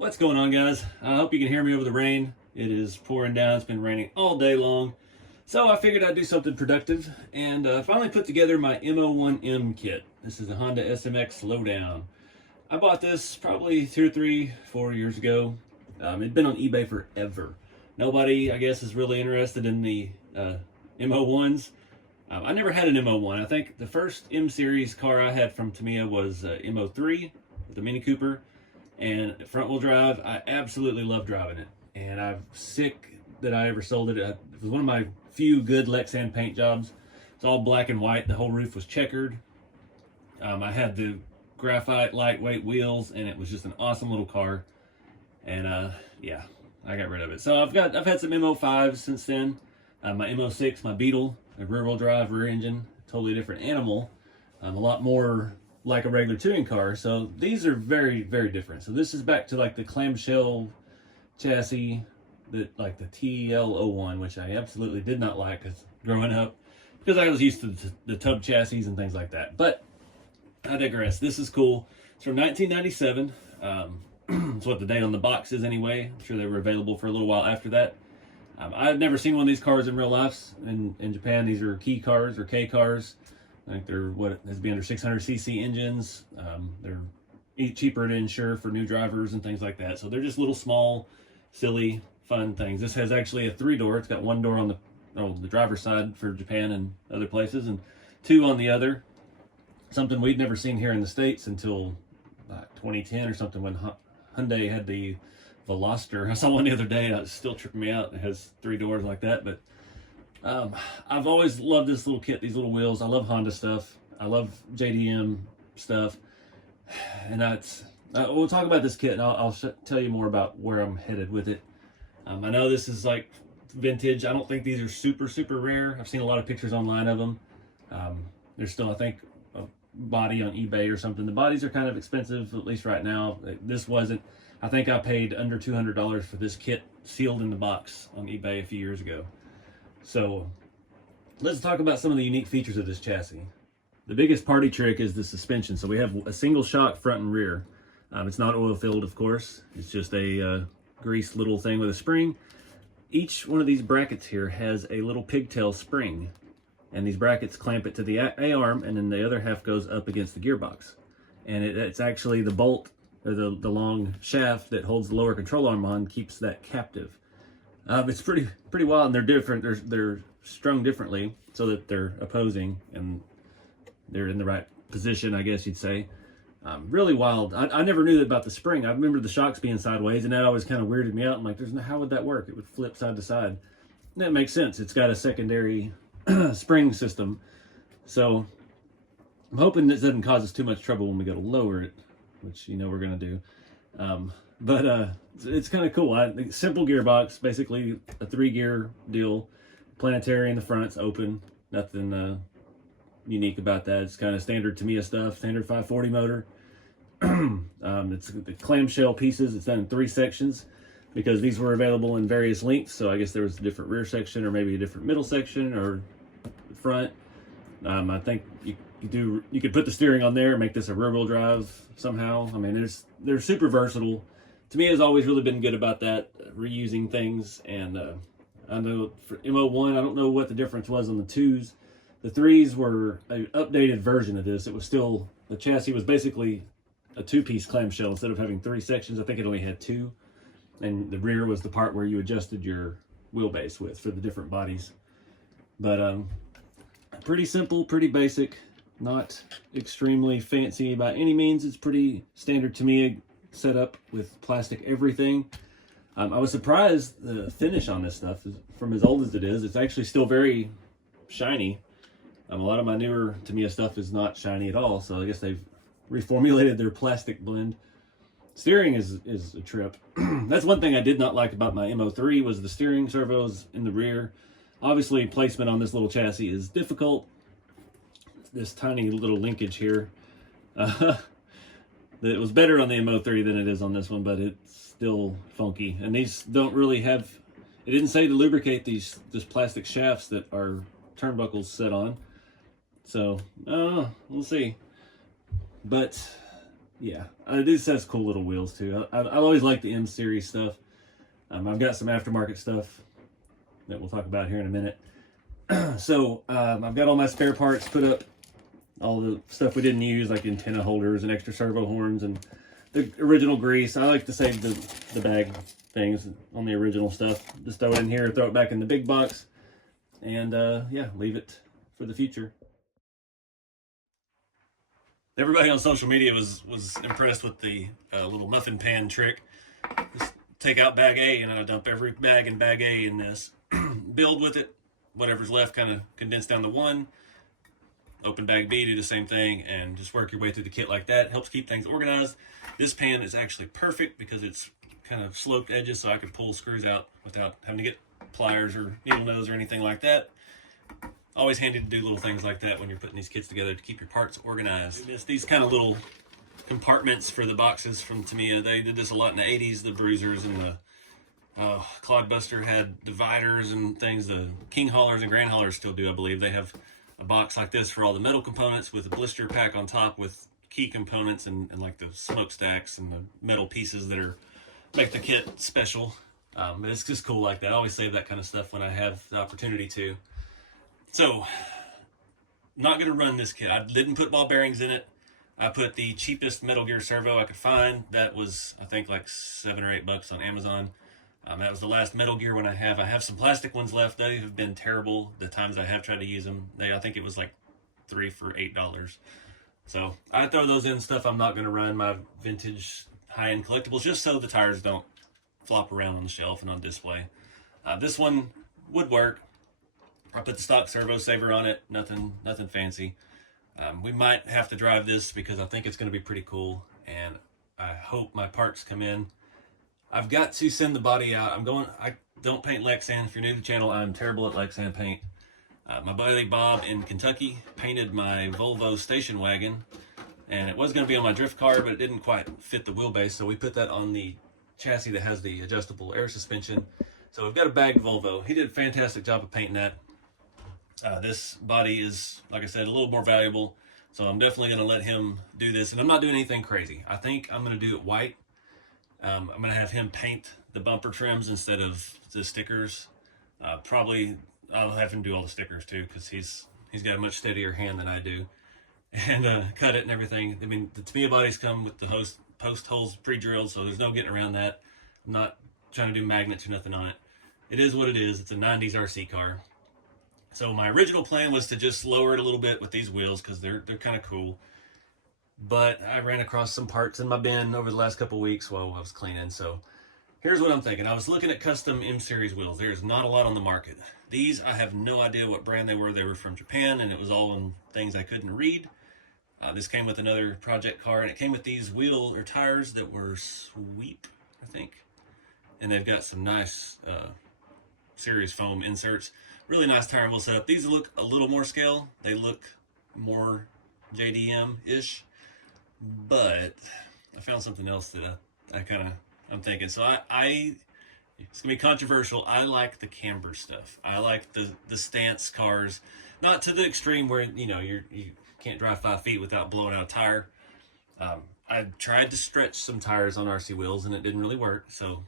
What's going on, guys? I hope you can hear me over the rain. It is pouring down. It's been raining all day long. So I figured I'd do something productive and finally put together my MO1M kit. This is a Honda SMX Lowdown. I bought this probably 2 or 3, 4 years ago. It'd been on eBay forever. Nobody, I guess, is really interested in the MO1s. I never had an MO1. I think the first M series car I had from Tamiya was MO3 with the Mini Cooper. And front wheel drive, I absolutely love driving it. And I'm sick that I ever sold it. It was one of my few good Lexan paint jobs. It's all black and white. The whole roof was checkered. I had the graphite lightweight wheels, and it was just an awesome little car. And yeah, I got rid of it. So I've had some MO5s since then. My MO6, my Beetle, a rear wheel drive, rear engine, totally different animal. A lot more like a regular touring car. So these are very, very different. So this is back to like the clamshell chassis, that like the TL01, which I absolutely did not like growing up, because I was used to the tub chassis and things like that. But I digress. This is cool. It's from 1997. That's what the date on the box is anyway. I'm sure they were available for a little while after that. I've never seen one of these cars in real life. In Japan, these are key cars or K cars. I think they're what has to be under 600cc engines. They're cheaper to insure for new drivers and things like that. So they're just little small, silly, fun things. This has actually a 3-door. It's got 1 door on the driver's side for Japan and other places, and 2 on the other. Something we'd never seen here in the States until 2010 or something, when Hyundai had the Veloster. I saw one the other day and it was still tripping me out. It has 3 doors like that. But I've always loved this little kit, these little wheels. I love Honda stuff. I love JDM stuff. And we'll talk about this kit, and I'll tell you more about where I'm headed with it. I know this is like vintage. I don't think these are super, super rare. I've seen a lot of pictures online of them. There's still, I think, a body on eBay or something. The bodies are kind of expensive, at least right now. This wasn't. I think I paid under $200 for this kit sealed in the box on eBay a few years ago. So let's talk about some of the unique features of this chassis. The biggest party trick is the suspension. So we have a single shock front and rear. It's not oil filled, of course. It's just a greased little thing with a spring. Each one of these brackets here has a little pigtail spring, and these brackets clamp it to the A-arm, and then the other half goes up against the gearbox. And it's actually the bolt, or the long shaft that holds the lower control arm on, keeps that captive. It's pretty wild, and they're different. They're strung differently so that they're opposing and they're in the right position, I guess you'd say. Really wild. I never knew that about the spring. I remember the shocks being sideways, and that always kind of weirded me out. I'm like, how would that work? It would flip side to side. And that makes sense. It's got a secondary spring system. So I'm hoping this doesn't cause us too much trouble when we go to lower it, which you know we're going to do. But it's kind of cool. Simple gearbox, basically a 3-gear deal. Planetary in the front, it's open. Nothing unique about that. It's kind of standard Tamiya stuff, standard 540 motor. It's the clamshell pieces. It's done in 3 sections because these were available in various lengths. So I guess there was a different rear section, or maybe a different middle section, or front. I think you could put the steering on there and make this a rear wheel drive somehow. I mean, they're super versatile. Tamiya has always really been good about that, reusing things. And I know for MO1, I don't know what the difference was on the 2s. The 3s were an updated version of this. It was still, the chassis was basically a 2-piece clamshell. Instead of having 3 sections, I think it only had 2. And the rear was the part where you adjusted your wheelbase with for the different bodies. But pretty simple, pretty basic, not extremely fancy by any means. It's pretty standard Tamiya setup with plastic everything. I was surprised the finish on this stuff, from as old as it is, it's actually still very shiny. A lot of my newer Tamiya stuff is not shiny at all, so I guess they've reformulated their plastic blend. Steering is a trip. That's one thing I did not like about my MO3 was the steering servos in the rear. Obviously, placement on this little chassis is difficult. This tiny little linkage here. It was better on the MO3 than it is on this one, but it's still funky. And these don't really have, it didn't say to lubricate these plastic shafts that our turnbuckles set on. So, we'll see. But yeah, this has cool little wheels too. I always like the M series stuff. I've got some aftermarket stuff that we'll talk about here in a minute. So I've got all my spare parts put up, all the stuff we didn't use, like antenna holders and extra servo horns and the original grease. I like to save the bag things on the original stuff. Just throw it in here, throw it back in the big box, and yeah, leave it for the future. Everybody on social media was impressed with the little muffin pan trick. Just take out bag A and I dump every bag in bag A in this. Build with it. Whatever's left kind of condense down to one. Open bag B, do the same thing, and just work your way through the kit like that. It helps keep things organized. This pan is actually perfect because it's kind of sloped edges, so I can pull screws out without having to get pliers or needle nose or anything like that. Always handy to do little things like that when you're putting these kits together to keep your parts organized. Just these kind of little compartments for the boxes from Tamiya. They did this a lot in the 80s, the bruisers and the Clodbuster had dividers and things. The King haulers and Grand haulers still do, I believe. They have a box like this for all the metal components with a blister pack on top with key components and like the smokestacks and the metal pieces that are make the kit special. But it's just cool like that. I always save that kind of stuff when I have the opportunity to. So, not going to run this kit. I didn't put ball bearings in it. I put the cheapest Metal Gear servo I could find. That was, I think, like $7 or $8 on Amazon. That was the last Metal Gear one I have. I have some plastic ones left. They have been terrible the times I have tried to use them. I think it was like 3 for $8. So I throw those in stuff I'm not going to run, my vintage high-end collectibles, just so the tires don't flop around on the shelf and on display. This one would work. I put the stock servo saver on it. Nothing fancy. We might have to drive this because I think it's going to be pretty cool, and I hope my parts come in. I've got to send the body out. I don't paint Lexan. If you're new to the channel, I'm terrible at Lexan paint. My buddy Bob in Kentucky painted my Volvo station wagon, and it was going to be on my drift car, but it didn't quite fit the wheelbase, so we put that on the chassis that has the adjustable air suspension. So we've got a bagged Volvo. He did a fantastic job of painting that. This body is, like I said, a little more valuable, so I'm definitely going to let him do this, and I'm not doing anything crazy. I think I'm going to do it white. I'm going to have him paint the bumper trims instead of the stickers. Probably I'll have him do all the stickers too, because he's got a much steadier hand than I do. And cut it and everything. I mean, the Tamiya bodies come with the post holes pre-drilled, so there's no getting around that. I'm not trying to do magnets or nothing on it. It is what it is. It's a 90s RC car. So my original plan was to just lower it a little bit with these wheels because they're kind of cool. But I ran across some parts in my bin over the last couple of weeks while I was cleaning. So here's what I'm thinking. I was looking at custom M-Series wheels. There's not a lot on the market. These, I have no idea what brand they were. They were from Japan, and it was all in things I couldn't read. This came with another project car, and it came with these wheel or tires that were sweep, I think. And they've got some nice series foam inserts. Really nice tire and wheel setup. These look a little more scale. They look more JDM-ish. But I found something else that I'm thinking. So it's gonna be controversial. I like the camber stuff. I like the stance cars, not to the extreme where you can't drive 5 feet without blowing out a tire. I tried to stretch some tires on RC wheels and it didn't really work. So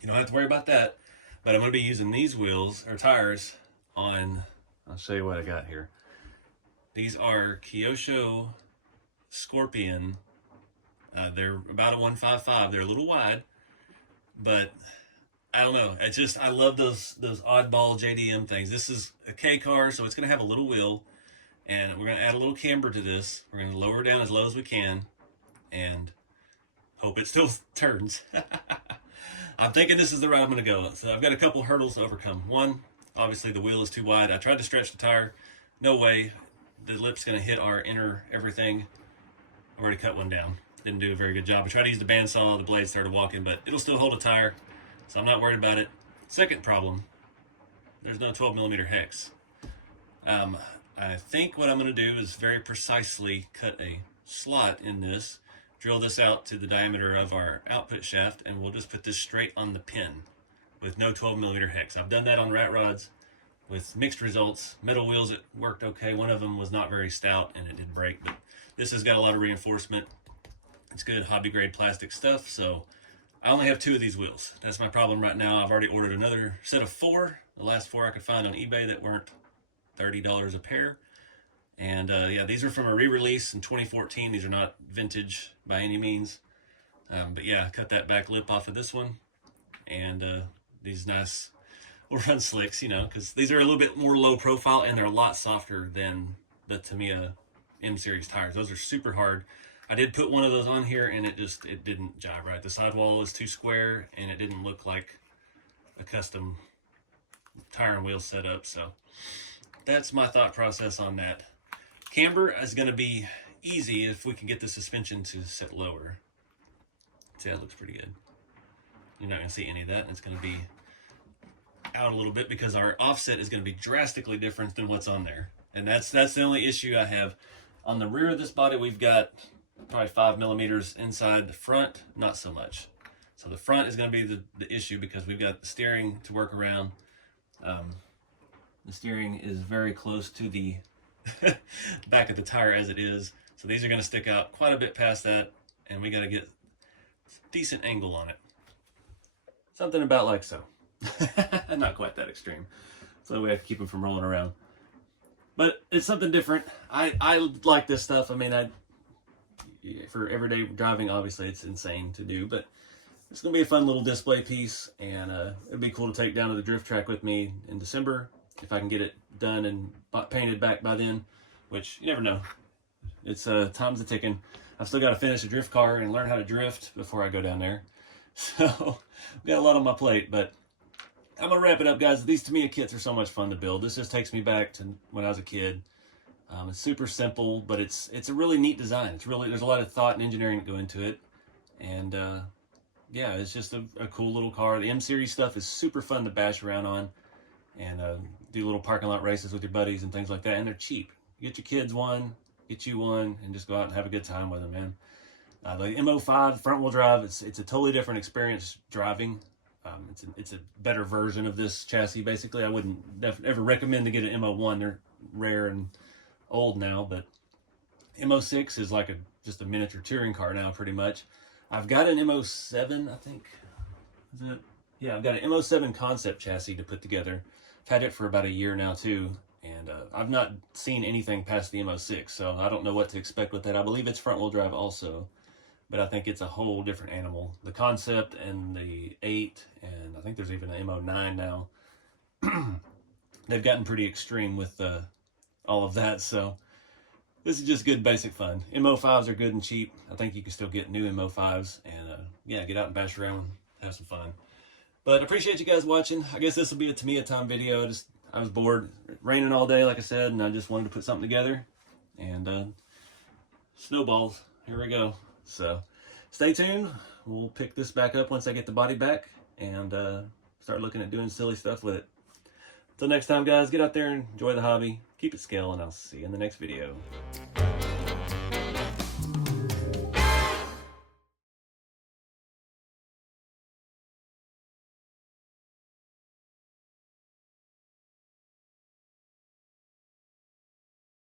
you don't have to worry about that. But I'm gonna be using these wheels or tires on. I'll show you what I got here. These are Kyosho Scorpion. They're about a 155. They're a little wide, but I don't know. I love those oddball JDM things. This is a K car, so it's going to have a little wheel, and we're going to add a little camber to this. We're going to lower it down as low as we can, and hope it still turns. I'm thinking this is the route I'm going to go. So I've got a couple hurdles to overcome. One, obviously the wheel is too wide. I tried to stretch the tire. No way. The lip's going to hit our inner everything. I already cut one down. Didn't do a very good job. I tried to use the bandsaw. The blade started walking, but it'll still hold a tire, so I'm not worried about it. Second problem, there's no 12mm hex. I think what I'm going to do is very precisely cut a slot in this, drill this out to the diameter of our output shaft, and we'll just put this straight on the pin with no 12mm hex. I've done that on rat rods with mixed results. Metal wheels, it worked okay. One of them was not very stout and it did break, but this has got a lot of reinforcement. It's good hobby grade plastic stuff. So I only have 2 of these wheels. That's my problem right now. I've already ordered another set of 4. The last 4 I could find on eBay that weren't $30 a pair. And yeah, these are from a re-release in 2014. These are not vintage by any means. But yeah, cut that back lip off of this one. And these nice run slicks, you know, because these are a little bit more low profile and they're a lot softer than the Tamiya M Series tires. Those are super hard. I did put one of those on here and it didn't jive right. The sidewall is too square and it didn't look like a custom tire and wheel setup. So that's my thought process on that. Camber is going to be easy if we can get the suspension to sit lower. See, that looks pretty good. You're not going to see any of that. It's going to be out a little bit because our offset is going to be drastically different than what's on there. And that's the only issue I have. On the rear of this body, we've got probably 5 millimeters inside. The front, not so much. So the front is going to be the issue because we've got the steering to work around. The steering is very close to the back of the tire as it is. So these are going to stick out quite a bit past that, and we got to get a decent angle on it. Something about like so. Not quite that extreme. So we have to keep them from rolling around. But it's something different. I like this stuff. I mean, for everyday driving, obviously it's insane to do, but it's going to be a fun little display piece, and it'd be cool to take down to the drift track with me in December if I can get it done and painted back by then, which you never know. It's time's a ticking. I've still got to finish a drift car and learn how to drift before I go down there. So I've got a lot on my plate, but I'm going to wrap it up, guys. These Tamiya kits are so much fun to build. This just takes me back to when I was a kid. It's super simple, but it's a really neat design. It's really, there's a lot of thought and engineering that go into it. And yeah, it's just a cool little car. The M Series stuff is super fun to bash around on and do little parking lot races with your buddies and things like that. And they're cheap. Get your kids one, get you one, and just go out and have a good time with them, man. The M05 front wheel drive, it's a totally different experience driving. It's a better version of this chassis, basically. I wouldn't ever recommend to get an M01. They're rare and old now, but M06 is like just a miniature touring car now, pretty much. I've got an M07, I think. Is it? Yeah, I've got an M07 concept chassis to put together. I've had it for about a year now, too, and I've not seen anything past the M06, so I don't know what to expect with that. I believe it's front-wheel drive also, but I think it's a whole different animal. The concept and the 8, and I think there's even an M09 now. They've gotten pretty extreme with all of that, so this is just good basic fun. M05s are good and cheap. I think you can still get new M05s, and yeah, get out and bash around, have some fun. But I appreciate you guys watching. I guess this will be a Tamiya time video. I was bored, raining all day, like I said, and I just wanted to put something together. And snowballs, here we go. So stay tuned. We'll pick this back up once I get the body back and start looking at doing silly stuff with it. Until next time, guys, get out there and enjoy the hobby. Keep it scale, and I'll see you in the next video.